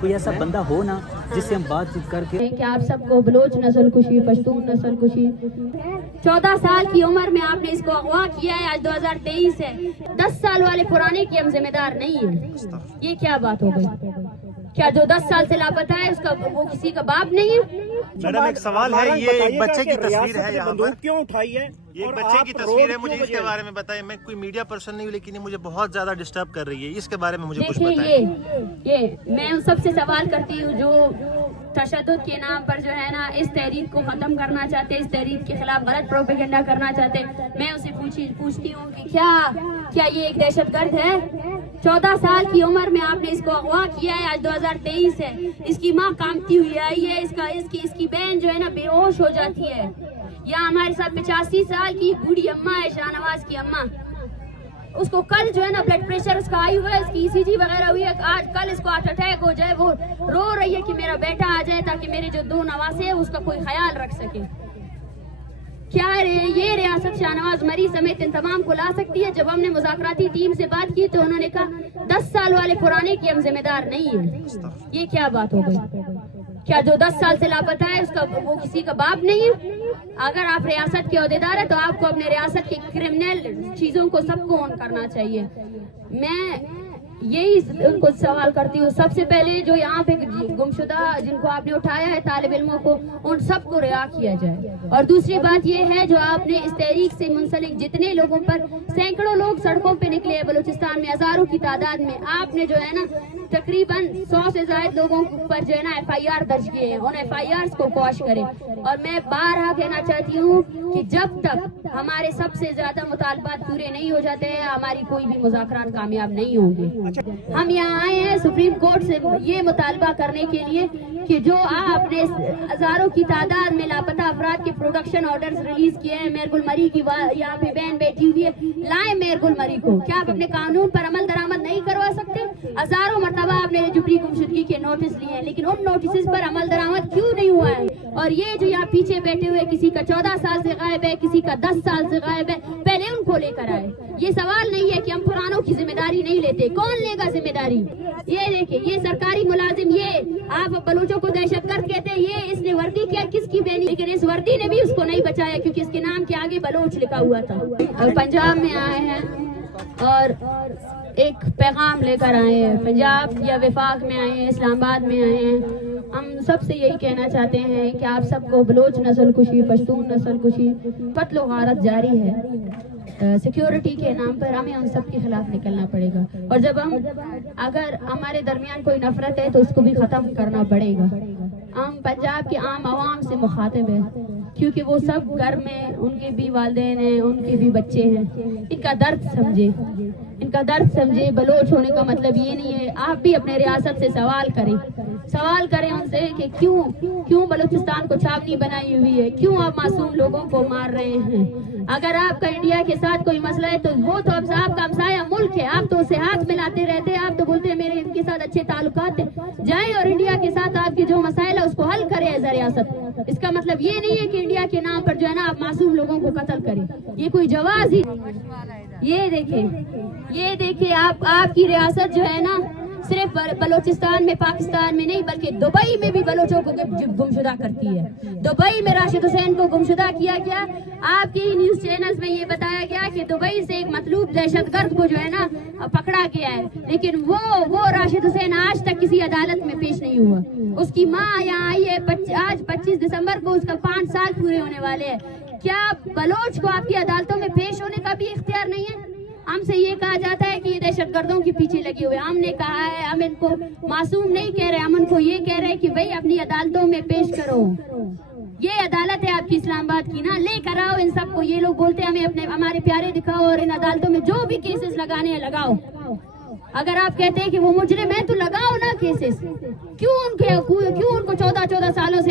کوئی ایسا بندہ ہو نا جس سے ہم بات چیت کر کے کہ آپ سب کو بلوچ نسل کشی، پشتون نسل کشی، 14 سال کی عمر میں آپ نے اس کو اغوا کیا ہے. آج 2023 ہے. 10 سال والے پرانے کی ہم ذمہ دار نہیں ہیں. یہ کیا بات ہو گئی؟ کیا جو 10 سال سے لاپتہ ہے اس کا وہ کسی کا باپ نہیں ہے؟ میڈم ایک سوال ہے، یہ ایک بچے کی تصویر ہے یہاں پر، کیوں اٹھائی ہے؟ یہ ایک بچے کی تصویر ہے، مجھے اس کے بارے میں بتائیں. میں کوئی میڈیا پرسن نہیں ہوں لیکن یہ مجھے بہت زیادہ ڈسٹرب کر رہی ہے، اس کے بارے میں مجھے کچھ بتائیں. دیکھیں یہ میں ان سب سے سوال کرتی ہوں جو تشدد کے نام پر جو ہے نا اس تحریک کو ختم کرنا چاہتے ہیں، اس تحریک کے خلاف غلط پروپیگنڈا کرنا چاہتے ہیں. میں اسے پوچھتی ہوں کہ کیا یہ ایک دہشت گرد ہے؟ 14 سال کی عمر میں آپ نے اس کو اغوا کیا ہے. آج 2023 ہے. اس کی ماں کامتی ہوئی آئی ہے، اس کی بہن جو ہے نا بے ہوش ہو جاتی ہے. یا ہمارے ساتھ 85 سال کی بوڑھی اماں ہے، شاہ نواز کی اماں، اس کو کل جو ہے نا بلڈ پریشر اس کا آئی ہوا ہے، اس کی ECG وغیرہ ہوئی ہے. آج کل اس کو ہارٹ اٹیک ہو جائے، وہ رو رہی ہے کہ میرا بیٹا آ جائے تاکہ میرے جو 2 نواسے ہیں اس کا کوئی خیال رکھ سکے. کیا یہ ریاست شاہ نواز مری سمیت ان تمام کو لا سکتی ہے؟ جب ہم نے مذاکراتی ٹیم سے بات کی تو انہوں نے کہا 10 سال والے پرانے کی ہم ذمہ دار نہیں ہیں. یہ کیا بات ہو گئی؟ کیا جو 10 سال سے لاپتہ ہے اس کا وہ کسی کا باپ نہیں ہے؟ اگر آپ ریاست کے عہدیدار ہیں تو آپ کو اپنے ریاست کی کرمنل چیزوں کو سب کو آن کرنا چاہیے. میں یہی ان کو سوال کرتی ہوں، سب سے پہلے جو یہاں پہ گمشدہ جن کو آپ نے اٹھایا ہے طالب علموں کو، ان سب کو رہا کیا جائے. اور دوسری بات یہ ہے جو آپ نے اس تحریک سے منسلک جتنے لوگوں پر سینکڑوں لوگ سڑکوں پہ نکلے ہیں بلوچستان میں ہزاروں کی تعداد میں، آپ نے جو ہے نا تقریباً 100 سے زائد لوگوں پر جو ہے نا FIR درج کیے ہیں. ان FIRs کو کوش کریں. اور میں بارہا کہنا چاہتی ہوں کہ جب تک ہمارے سب سے زیادہ مطالبات پورے نہیں ہو جاتے ہیں ہماری کوئی بھی مذاکرات کامیاب نہیں ہوں گے. ہم یہاں آئے ہیں سپریم کورٹ سے یہ مطالبہ کرنے کے لیے کہ جو آپ نے ہزاروں کی تعداد میں لاپتہ افراد کے پروڈکشن آرڈرز ریلیز کیے ہیں، میر گل مری کی یہاں پہ بہن بیٹھی ہوئی ہے، لائیں میر گل مری کو. کیا آپ اپنے قانون پر عمل درآمد نہیں کروا سکتے؟ ہزاروں مرتبہ آپ نے جبری گمشدگی کے نوٹس لیے ہیں لیکن ان نوٹسز پر عمل درآمد کیوں نہیں ہوا ہے؟ اور یہ جو یہاں پیچھے بیٹھے ہوئے کسی کا 14 سال سے غائب ہے، کسی کا 10 سال سے غائب ہے، پہلے ان کو لے کر آئے. یہ سوال نہیں ہے کہ ہم پرانوں کی ذمہ داری نہیں لیتے. کون لے گا ذمہ داری؟ یہ دیکھیں، یہ سرکاری ملازم، یہ آپ بلوچوں کو دہشت گرد کہتے ہیں، یہ اس نے وردی کیا کس کی بہنی، لیکن اس وردی نے بھی اس کو نہیں بچایا کیونکہ اس کے نام کے آگے بلوچ لکھا ہوا تھا. اور پنجاب میں آئے ہیں اور ایک پیغام لے کر آئے ہیں. پنجاب یا وفاق میں آئے ہیں، اسلام آباد میں آئے ہیں. ہم سب سے یہی کہنا چاہتے ہیں کہ آپ سب کو بلوچ نسل کشی، پشتون نسل کشی، قتل و غارت جاری ہے. سیکیورٹی کے نام پر ہمیں ان سب کے خلاف نکلنا پڑے گا. اور جب اگر ہمارے درمیان کوئی نفرت ہے تو اس کو بھی ختم کرنا پڑے گا. ہم پنجاب کے عام عوام سے مخاطب ہیں کیونکہ وہ سب گھر میں ان کے بھی والدین ہیں، ان کے بھی بچے ہیں. ان کا درد سمجھے، ان کا درد سمجھے. بلوچ ہونے کا مطلب یہ نہیں ہے. آپ بھی اپنے ریاست سے سوال کریں ان سے کہ کیوں بلوچستان کو چھاونی بنائی ہوئی ہے، کیوں آپ معصوم لوگوں کو مار رہے ہیں. اگر آپ کا انڈیا کے ساتھ کوئی مسئلہ ہے تو وہ تو اب آپ کا ہمسایہ ملک ہے، آپ تو اسے ہاتھ ملاتے رہتے ہیں، آپ تو بولتے ہیں میرے ان کے ساتھ اچھے تعلقات ہیں. جائیں اور انڈیا کے ساتھ آپ کے جو مسائل ہے اس کو حل کریں ایز اے ریاست. اس کا مطلب یہ نہیں ہے کہ انڈیا کے نام پر جو ہے نا آپ معصوم لوگوں کو قتل کریں. یہ کوئی جواز ہی. یہ دیکھیں آپ کی ریاست جو ہے نا صرف بلوچستان میں، پاکستان میں نہیں بلکہ دبئی میں بھی بلوچوں کو گمشدہ کرتی ہے. دبئی میں راشد حسین کو گمشدہ کیا گیا. آپ کے نیوز چینلز میں یہ بتایا گیا کہ دبئی سے ایک مطلوب دہشت گرد کو جو ہے نا پکڑا گیا ہے، لیکن وہ راشد حسین آج تک کسی عدالت میں پیش نہیں ہوا. اس کی ماں یہاں آئی ہے، آج 25 دسمبر کو اس کا 5 سال پورے ہونے والے ہیں. کیا بلوچ کو آپ کی عدالتوں میں پیش ہونے کا بھی اختیار نہیں ہے؟ ہم سے یہ کہا جاتا ہے کہ یہ دہشت گردوں کے پیچھے لگے ہوئے. ہم نے کہا ہے ہم ان کو معصوم نہیں کہہ رہے، ہم ان کو یہ کہہ رہے ہیں کہ بھئی اپنی عدالتوں میں پیش کرو. یہ عدالت ہے آپ کی اسلام آباد کی نا، لے کر آؤ ان سب کو. یہ لوگ بولتے ہیں ہمیں ہمارے پیارے دکھاؤ اور ان عدالتوں میں جو بھی کیسز لگانے ہیں لگاؤ. اگر آپ کہتے ہیں کہ وہ مجرم ہے تو لگاؤ نا کیسز. کیوں ان کو 14 سالوں سے